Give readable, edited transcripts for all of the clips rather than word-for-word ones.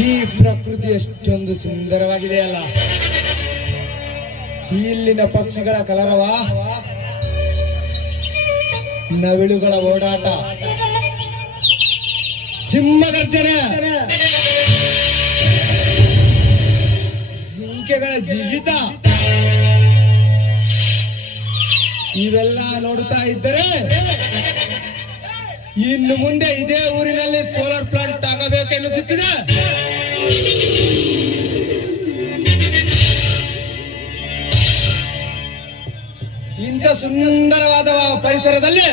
ಈ ಪ್ರಕೃತಿ ಎಷ್ಟೊಂದು ಸುಂದರವಾಗಿದೆ ಅಲ್ಲ. ಇಲ್ಲಿನ ಪಕ್ಷಿಗಳ ಕಲರವ, ನವಿಲುಗಳ ಓಡಾಟ, ಸಿಂಹಗರ್ಜನೆ, ಜಿಂಕೆಗಳ ಜಿಗಿತ ಇವೆಲ್ಲ ನೋಡುತ್ತಾ ಇದ್ದರೆ ಇನ್ನು ಮುಂದೆ ಇದೇ ಊರಿನಲ್ಲಿ ಸೋಲಾರ್ ಪ್ಲಾಂಟ್ ಆಗಬೇಕೆನ್ನಿಸುತ್ತಿದೆ. ಇಂಥ ಸುಂದರವಾದ ಪರಿಸರದಲ್ಲಿ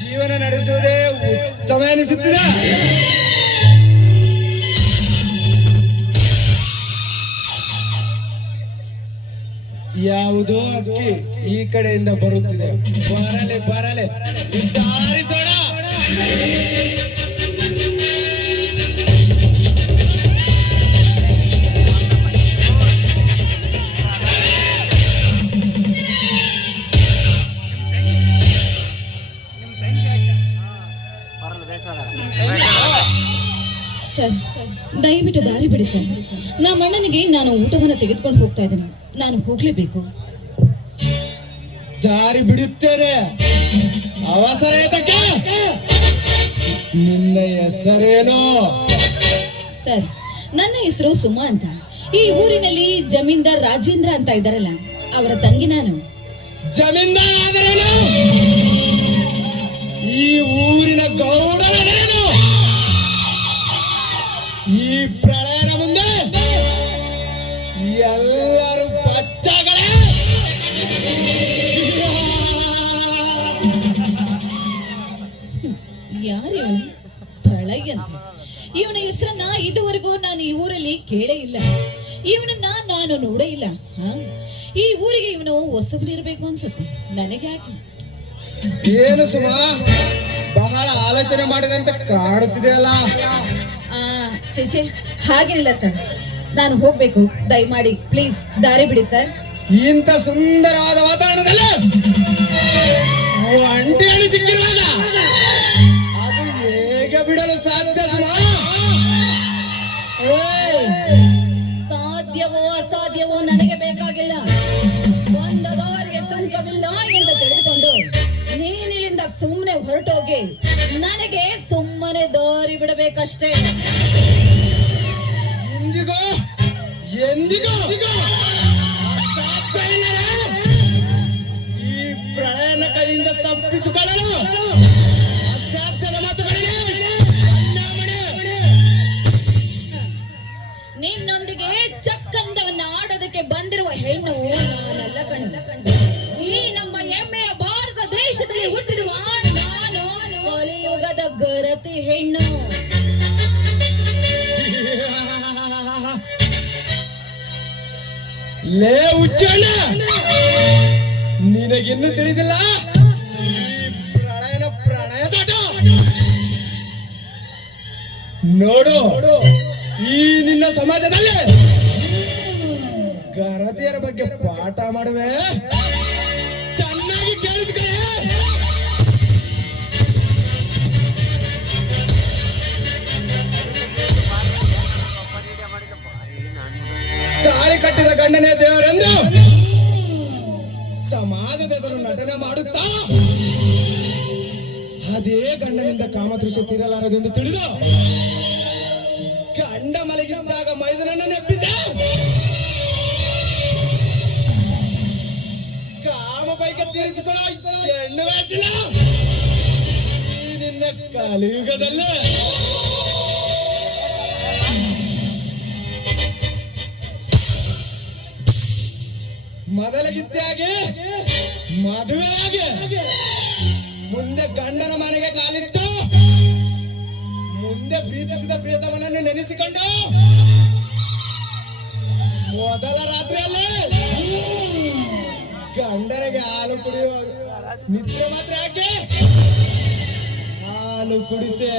ಜೀವನ ನಡೆಸುವುದೇ ಉತ್ತಮ ಎನಿಸುತ್ತಿದೆ. ಯಾವುದೋ ಅಕ್ಕಿ ಈ ಕಡೆಯಿಂದ ಬರುತ್ತಿದೆ. ಬರಲೆ ಬರಲೆ ವಿಚಾರಿಸೋಣ. ಸರ್, ದಯವಿಟ್ಟು ದಾರಿ ಬಿಡಿ ಸರ್. ನಮ್ಮ ಅಣ್ಣನಿಗೆ ನಾನು ಊಟವನ್ನು ತೆಗೆದುಕೊಂಡು ಹೋಗ್ತಾ ಇದ್ದೇನೆ. ನಾನು ಹೋಗ್ಲೇಬೇಕು. ದಾರಿ ಬಿಡುತ್ತೇನೆ. ಅವಸರ ಏತಕ್ಕೆ? ನಿನ್ನ ಹೆಸರೇನು? ಸರ್, ನನ್ನ ಹೆಸರು ಸುಮಾ ಅಂತ. ಈ ಊರಿನಲ್ಲಿ ಜಮೀನ್ದಾರ್ ರಾಜೇಂದ್ರ ಅಂತ ಇದ್ದಾರಲ್ಲ, ಅವರ ತಂಗಿ ನಾನು. ಜಮೀನ್ದಾರ್ ಆದರೇನು? ಈ ಊರಿನ ಗೌಡರೇನು? ಈ ಪ್ರಳಯದ ಮುಂದೆ ಎಲ್ಲರೂ ಬಚ್ಚಗಳೇ. ಯಾರು ಪ್ರಳಯ ಅಂತ? ಇವನ ಹೆಸರನ್ನ ಇದುವರೆಗೂ ನಾನು ಈ ಊರಲ್ಲಿ ಕೇಳೇ ಇಲ್ಲ. ಇವನನ್ನ ನಾನು ನೋಡೇ ಇಲ್ಲ. ಈ ಊರಿಗೆ ಇವನು ಹೊಸಬನಿರ್ಬೇಕು ಅನ್ಸುತ್ತೆ ನನಗೆ. ಯಾಕೆ ಏನು ಸುಮಾ, ಬಹಳ ಆಲೋಚನೆ ಮಾಡಿದಂತ ಕಾಣುತ್ತಿದೆ ಅಲ್ಲ? ಚೇಚೆ, ಹಾಗೇನಿಲ್ಲ ಸರ್. ನಾನು ಹೋಗ್ಬೇಕು. ದಯಮಾಡಿ ಪ್ಲೀಸ್ ದಾರಿ ಬಿಡಿ ಸರ್. ಇಂಥ ಸುಂದರವಾದ ವಾತಾವರಣದಲ್ಲಿ ಅಂಟಿಯಲ್ಲಿ ಸಿಕ್ಕಿರುವಾಗ ಅದು ಹೇಗೆ ಬಿಡಲು ಸಾಧ್ಯ ಸುಮಾ? ಸಾಧ್ಯವೋ ಅಸಾಧ್ಯವೋ ನನಗೆ ಬೇಕಾಗಿಲ್ಲ. ಒಂದ ದಾರಿಗೆ ಸುಂಕವಿಲ್ಲ ಎಂದು ತಿಳಿದುಕೊಂಡು ನೀನಿಲ್ಲಿಂದ ಸುಮ್ಮನೆ ಹೊರಟೋಗಿ ನನಗೆ ಸುಮ್ಮನೆ ದಾರಿ ಬಿಡಬೇಕಷ್ಟೇ. ಎಂದಿಗೋ ಎಂದಿಗೋ ಈ ಪ್ರಳಯನ ಕೈಯಿಂದ ತಪ್ಪಿಸಿಕೊಳ್ಳಲು ಅಸಾಧ್ಯದ ಮಾತುಗಳಿಗೆ ನಿನ್ನೊಂದಿಗೆ ಚಕ್ಕಂದವನ್ನ ಆಡೋದಕ್ಕೆ ಬಂದಿರುವ ಹೆಣ್ಣು ನಾನಲ್ಲ ಕಣ್ಣು. ಈ ನಮ್ಮ ಹೆಮ್ಮೆಯ ಭಾರತ ದೇಶದಲ್ಲಿ ಹುಟ್ಟಿರುವ ನಾನು ಕಲಿಯುಗದ ಗರತಿ ಹೆಣ್ಣು. ಲೇ ಹುಚ್ಚಣ್ಣ, ನಿನಗಿನ್ನೂ ತಿಳಿದಿಲ್ಲ ಈ ಪ್ರಣಯದಾಟ. ನೋಡು, ಈ ನಿನ್ನ ಸಮಾಜದಲ್ಲಿ ಗರತಿಯರ ಬಗ್ಗೆ ಪಾಠ ಮಾಡುವೆ. ಚೆನ್ನಾಗಿ ಕೇಳಿಸ್ಕೊಳ್ಳಿ. ತಾಳಿ ಕಟ್ಟಿದ ಗಂಡನೇ ದೇವರೆಂದು ಸಮಾಜದ ಎದುರು ನಟನೆ ಮಾಡುತ್ತಾ ಅದೇ ಗಂಡನಿಂದ ಕಾಮತೃಷ್ಟಿ ತೀರಲಾರದೆಂದು ತಿಳಿದು ಗಂಡ ಮಲಗಿದ್ದಾಗ ಮೈದನನ್ನು ನೆಪ್ಪಿದೆ. ಕಾಮ ಬೈಕ ತೀರಿಸಿಕೊಳ್ಳೋ ಹೆಣ್ಣು ವ್ಯಾಚಿಲ್ಲ ಈ ನಿನ್ನ ಕಲಿಯುಗದಲ್ಲೇ. ಮೊದಲಿಗಿದ್ದಾಗೆ ಮದುವೆಯಾಗಿ ಮುಂದೆ ಗಂಡನ ಮನೆಗೆ ಕಾಲಿಟ್ಟು ಮುಂದೆ ಪ್ರೀತಿಸಿದ ಪ್ರೀತಮನನ್ನು ನೆನೆಸಿಕೊಂಡು ಮೊದಲ ರಾತ್ರಿಯಲ್ಲಿ ಗಂಡನಿಗೆ ಹಾಲು ಕುಡಿಯುವ ನಿದ್ರೆ ಮಾತ್ರ ಯಾಕೆ ಹಾಲು ಕುಡಿಸೆ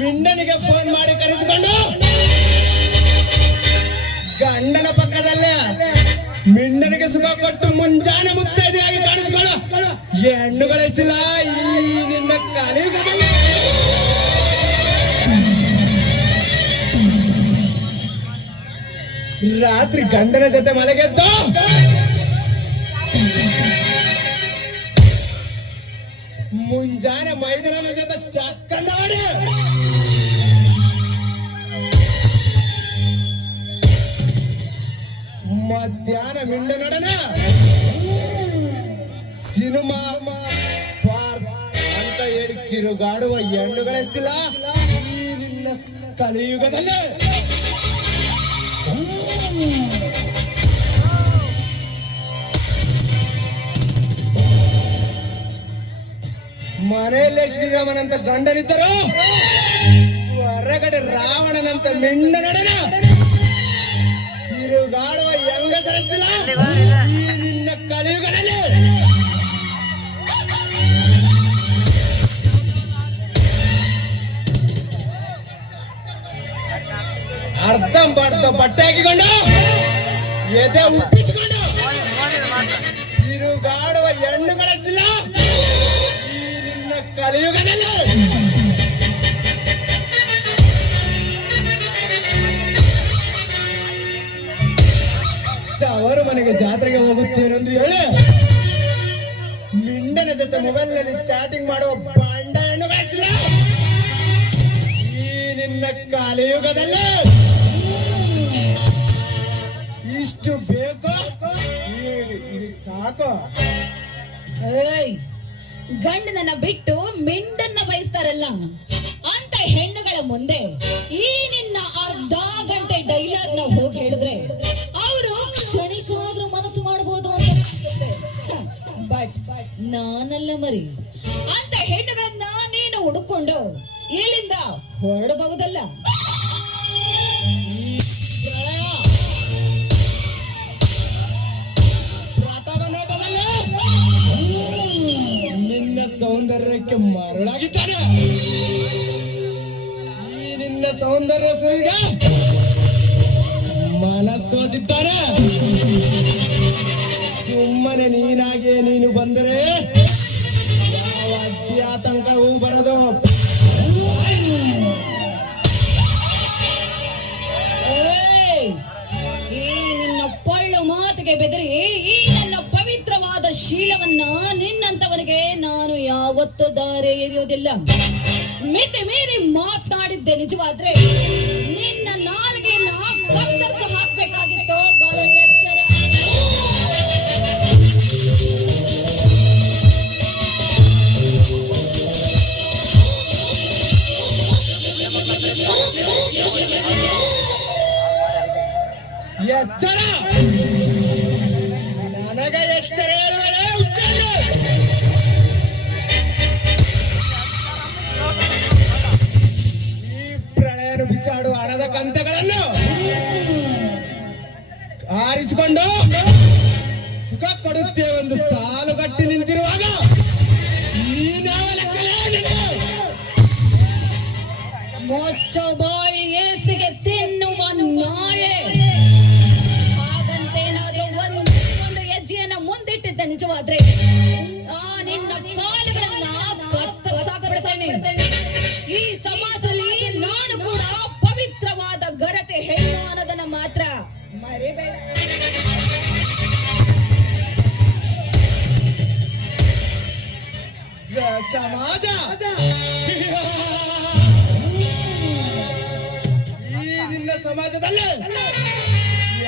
ಮಿಂಡನಿಗೆ ಫೋನ್ ಮಾಡಿ ಕರೆಸಿಕೊಂಡು ಗಂಡನ ಪಕ್ಕದಲ್ಲೇ ಮಿಂಡನಿಗೆ ಸುಖ ಕೊಟ್ಟು ಮುಂಜಾನೆ ಮುತ್ತೈದೆಯಾಗಿ ಕಾಣಿಸಿಕೊಳ್ಳೋ ಹೆಣ್ಣುಗಳೆಷ್ಟಿಲ್ಲ ಈ ನಿನ್ನ ಕಲಿಯುಗದಲ್ಲಿ. ರಾತ್ರಿ ಗಂಡನ ಜೊತೆ ಮಲಗೆದ್ದು ಮುಂಜಾನೆ ಮೈದನನ ಜೊತೆ ಚಕ್ಕಂಡ ಮಾಡಿ ಮಧ್ಯಾಹ್ನ ಮಿಂಡ ನಡನ ಸಿನಿಮಾ ಪಾರ್ಕ್ ಅಂತ ಹೇಳಿ ಕಿರುಗಾಡುವ ಹೆಣ್ಣುಗಳೆಷ್ಟಿಲ್ಲ ಈ ನಿನ್ನ ಕಲಿಯುಗದಲ್ಲಿ. ಮನೆಯಲ್ಲೇ ಶ್ರೀರಾಮನಂತ ಗಂಡನಿದ್ದರು, ಹೊರಗಡೆ ರಾವಣನಂತ ಮಿಂಡ ನಡೆನ ತಿರುಗಾಡುವ ಹೆಂಗಸರಷ್ಟಿಲ್ಲ ಈ ನಿನ್ನ ಕಲಿಯುಗದಲ್ಲಿ. ಅರ್ಧಂಬರ್ಧ ಬಟ್ಟೆ ಹಾಕಿಕೊಂಡು ಎದೆ ಉಪ್ಪಿಸಿಕೊಂಡು ತಿರುಗಾಡುವ ಹೆಣ್ಣುಗಳಷ್ಟಿಲ್ಲ ಈ ನಿನ್ನ ಕಲಿಯುಗದಲ್ಲಿ. ಅವರು ಮನೆಗೆ ಜಾತ್ರೆಗೆ ಹೋಗುತ್ತೇನೆಂದು ಹೇಳಿ ಮಿಂಡನ ಜೊತೆ ಮೊಬೈಲ್ ನಲ್ಲಿ ಚಾಟಿಂಗ್ ಮಾಡುವ ಬಂಡ ಹೆಣ್ಣುಗಳಷ್ಟಿಲ್ಲ ಈ ನಿನ್ನ ಕಲಿಯುಗದಲ್ಲಿ. ಇಷ್ಟು ಬೇಕು ಸಾಕು. ಏಯ್, ಗಂಡನನ್ನ ಬಿಟ್ಟು ಮಿಂಡನ್ನ ಬಯಸ್ತಾರಲ್ಲ ಅಂತ ಹೆಣ್ಣುಗಳ ಮುಂದೆ ಈ ನಿನ್ನ ಅರ್ಧ ಗಂಟೆ ಡೈಲಾಗ್ ನ ಹೋಗಿ ಹೇಳಿದ್ರೆ ಅವರು ಕ್ಷಣಿಕಾದ್ರೂ ಮನಸ್ಸು ಮಾಡಬಹುದು ಅಂತ. ಬಟ್ ನಾನಲ್ಲ ಮರಿ, ಅಂತ ಹೆಣ್ಣುಗಳನ್ನ ನೀನು ಹುಡುಕೊಂಡು ಇಲ್ಲಿಂದ ಹೊರಡಬಹುದಲ್ಲ. ನಿನ್ನ ಸೌಂದರ್ಯಕ್ಕೆ ಮರಳಾಗಿದ್ದಾನೆ ಈ ನಿನ್ನ ಸೌಂದರ್ಯ ಸುರಿಗ ಮನಸ್ಸೋದಿದ್ದಾನೆ. ಸುಮ್ಮನೆ ನೀನಾಗೆ ನೀನು ಬಂದರೆ ಯಾವ ಅಡ್ಡಿ ಆತಂಕವೂ ಬರದು. ಈ ನಿನ್ನ ಪಳ್ಳು ಮಾತಿಗೆ ಬೆದರಿ ಈ ನನ್ನ ಪವಿತ್ರವಾದ ಶೀಲವನ್ನ ನಿನ್ನಂತವನಿಗೆ ನಾನು ಯಾವತ್ತೂ ದಾರೆ ಎರೆಯುವುದಿಲ್ಲ. ಮಿತಿ ಮೀರಿ ಮಾತನಾಡಿದ್ದೆ ನಿಜವಾದ್ರೆ ನಿನ್ನ ನಾಲಿಗೆಯನ್ನ ಕತ್ತರಿಸಿ ಹಾಕ್ಬೇಕಾಗಿತ್ತು. ಬಹಳ ಎಚ್ಚರ. ಎಚ್ಚರ, ನನಗೆ ಎಚ್ಚರ ಹೇಳುವರೆ ಹುಚ್ಚರು. ಈ ಪ್ರಳಯನು ಬಿಸಾಡುವ ಹಣದ ಕಂತೆಗಳನ್ನು ಆರಿಸಿಕೊಂಡು ಸುಖ ಕೊಡುತ್ತೇವೆಂದು ಸಾಲುಗಟ್ಟಿ ನಿಂತಿರುವಾಗ ನೀನಾವ ಲೆಕ್ಕಲೇ ನಿನಗೆ? ಮೊಚ್ಚ ಬಾಯಿ ಏಸಿಗೆ ತಿನ್ನುವ ನಾಯೆ. ಹಾಗಂತೇನಾದ್ರೂ ಒಂದು ಹೆಜ್ಜೆಯನ್ನ ಮುಂದಿಟ್ಟಿದ್ದ ನಿಜವಾದ್ರೆ ಆ ನಿನ್ನ ಕಾಲುಗಳನ್ನ ಕತ್ತರಿಸಾಕ್ಬಿಡ್ತೇನೆ. ಈ ಸಮಾಜದಲ್ಲಿ ನಾನು ಕೂಡ ಪವಿತ್ರವಾದ ಘನತೆ ಹೆಣ್ಣು ಅನ್ನೋದನ್ನ ಮಾತ್ರ ಮರಿಬೇಡ. ಸಮಾಜ ಈ ನಿನ್ನ ಸಮಾಜದಲ್ಲಿ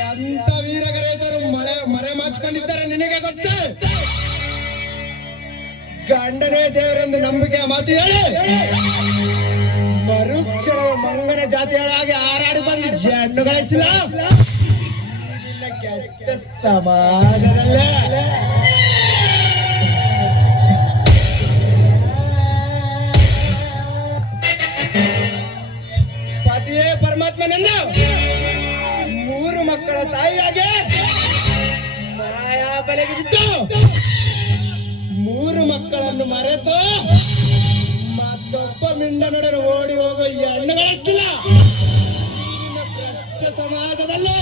ಎಂತ ವೀರಗರೇತರು ಮರೆ ಮಾಚಿಕೊಂಡಿದ್ದಾರೆ ನಿನಗೆ ಗೊತ್ತು. ಗಂಡನೇ ದೇವರೆಂದು ನಂಬಿಕೆ ಮಾತು ಹೇಳಿ ಮರುಕ್ಷಣ ಮಂಗನ ಜಾತಿಗಳಾಗಿ ಹಾರಾಡಿ ಬಂದು ಹೆಣ್ಣುಗಳಿಸಿಲ್ಲ ನಿನ್ನ ಕೆಟ್ಟ ಸಮಾಜದಲ್ಲೇ. ಪತಿಯೇ ಪರಮಾತ್ಮನನ್ನ ಮೂರು ಮಕ್ಕಳ ತಾಯಿಯಾಗಿ ಮಾಯಾ ಬಲೆಗೆ ಬಿದ್ದು ಮೂರು ಮಕ್ಕಳನ್ನು ಮರೆತು ಮತ್ತೊಬ್ಬ ಮಿಂಡನೊಡನೆ ಓಡಿ ಹೋಗೋ ಹೆಣ್ಣುಗಳಿಲ್ಲ ಭ್ರಷ್ಟ ಸಮಾಜದಲ್ಲಿ.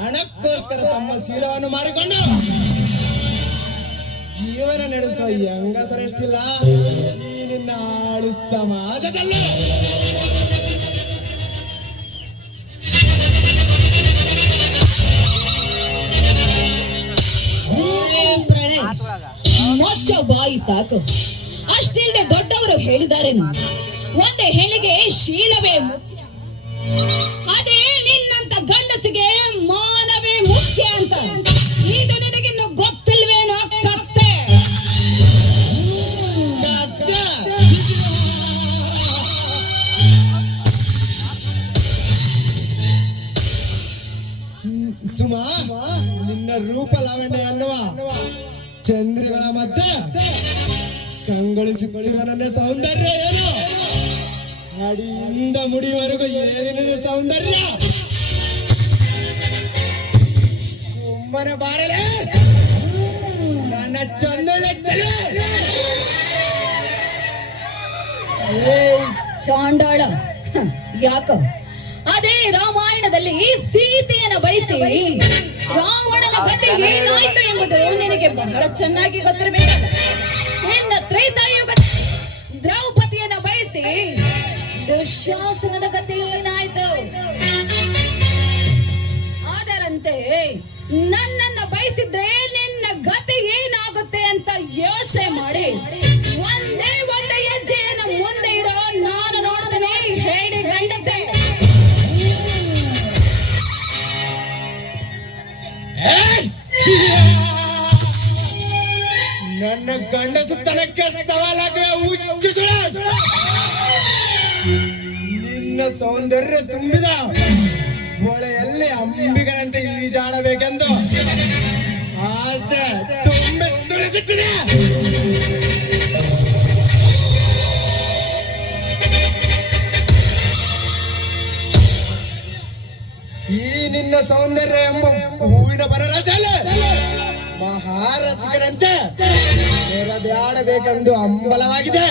ಹಣಕ್ಕೋಸ್ಕರ ತಮ್ಮ ಶೀಲವನ್ನು ಮಾರಿಕೊಂಡು ಜೀವನ ನಡೆಸುವ ಹೆಂಗಸರೆಷ್ಟಿಲ್ಲ ಈ ನಿನ್ನ ಆಳು ಸಮಾಜದಲ್ಲಿ. ಪ್ರಳಯ, ಮೊಚ್ಚ ಬಾಯಿ ಸಾಕು. ಅಷ್ಟಿಲ್ಲದೆ ದೊಡ್ಡವರು ಹೇಳಿದಾರೇನು, ಒಂದೇ ಹೆಣ್ಣಿಗೆ ಶೀಲವೇ ಮುಖ್ಯ, ಅದೇ ನಿನ್ನಂತ ಗಂಡಸಿಗೆ ಮಾನವೇ ಮುಖ್ಯ ಅಂತ. ಇದು ನಿನಗಿನ್ನು ಗೊತ್ತಿಲ್ವೇನೋ ಕತ್ತೆ? ಸುಮಾ, ನಿನ್ನ ರೂಪ ಲಾವಣ್ಯ ಅನ್ನುವ ಚಂದ್ರಗಳ ಮಧ್ಯೆ ಕಂಗೊಳಿಸುತ್ತಿರುವ ನನ್ನ ಸೌಂದರ್ಯ ಏನು? ಅಡಿಯಿಂದ ಮುಡಿಯವರೆಗೂ ಏನಿದೆ ಸೌಂದರ್ಯ? ಸುಮ್ಮನೆ ಬಾರಲೇ ನನ್ನ ಚಂದೊಳ್ಳೆ ಚಾಂಡಾಳ, ಯಾಕ ಅದೇ ರಾಮಾಯಣದಲ್ಲಿ ಸೀತೆಯನ್ನ ಬಯಸಿ ರಾವಣನ ಗತಿ ಏನಾಯ್ತು ಎಂಬುದು ನಿನಗೆ ಬಹಳ ಚೆನ್ನಾಗಿ ಗೊತ್ತಿರಬೇಕಲ್ಲ. ನಿನ್ನ ತ್ರೇತಾಯುಗ ದ್ರೌಪದಿಯನ್ನ ಬಯಸಿ ದುಶ್ಯಾಸನದ ಗತಿ ಏನಾಯ್ತು? ಅದರಂತೆ ನನ್ನನ್ನ ಬಯಸಿದ್ರೆ ನಿನ್ನ ಗತಿ ಏನಾಗುತ್ತೆ ಅಂತ ಯೋಚನೆ ಮಾಡಿ ಒಂದೇ ಒಂದು ಹೆಜ್ಜೆಯನ್ನು ಮುಂದೆ ಇಡೋ. ನಾನು ನೋಡ್ತೇನೆ, ಹೇಳಿ ಗಂಡಸೆ. ನನ್ನ ಗಂಡಸುತನಕ್ಕೆ ಸವಾಲಾಗುವ ಹುಚ್ಚು ಸುಳ. ನಿನ್ನ ಸೌಂದರ್ಯ ತುಂಬಿದ ಹೊಳೆಯಲ್ಲಿ ಅಂಬಿಗಳಂತೆ ಈಜಾಡಬೇಕೆಂದು ಆಸೆ ತುಂಬಿ ತುಳುಕುತ್ತಿದೆ. ಈ ನಿನ್ನ ಸೌಂದರ್ಯ ಎಂಬ ಹೂವಿನ ಬನರಸಲೆ ಮಹಾರಸಿಕರಂತೆ ನೆರದಾಡಬೇಕೆಂದು ಹಂಬಲವಾಗಿದೆ.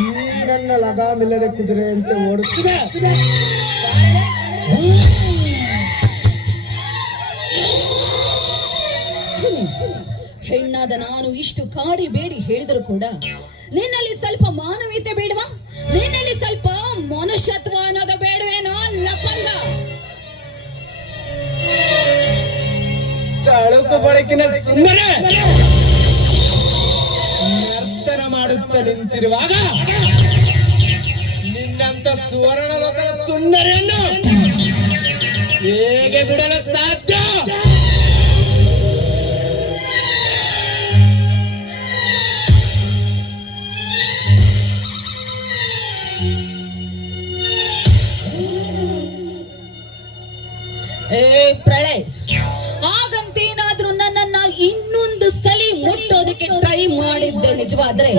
ಈ ನನ್ನ ಲಗಾಮಿಲ್ಲದೆ ಕುದುರೆಯಂತೆ ಓಡುತ್ತಿದೆ. ಹೆಣ್ಣಾದ ನಾನು ಇಷ್ಟು ಕಾಡಿ ಬೇಡಿ ಹೇಳಿದರೂ ಕೂಡ ನಿನ್ನಲ್ಲಿ ಸ್ವಲ್ಪ ಮಾನವೀಯತೆ ಬೇಡವಾ? ನಿನ್ನಲ್ಲಿ ಸ್ವಲ್ಪ ಮನುಷ್ಯತ್ವ ಅನ್ನೋದು ಬೇಡವೇನೋ ಲಪಂಗ? ತಳುಕು ಬಳಕಿನ ಸುಮ್ಮನೆ ನರ್ತನ ಮಾಡುತ್ತ ನಿಂತಿರುವಾಗ ನಿನ್ನಂತ ಸುವರ್ಣ ಲೋಕದ ಸುಂದರಿಯನ್ನು ಹೇಗೆ ಬಿಡಲು ಸಾಧ್ಯ? ಪ್ರಳಯ್, ಹಾಗಂತೇನಾದ್ರೂ ನನ್ನನ್ನ ಇನ್ನೊಂದು ಸಲಿ ಮುಟ್ಟೋದಕ್ಕೆ ಟ್ರೈ ಮಾಡಿದ್ದೆ ನಿಜವಾದ್ರೆ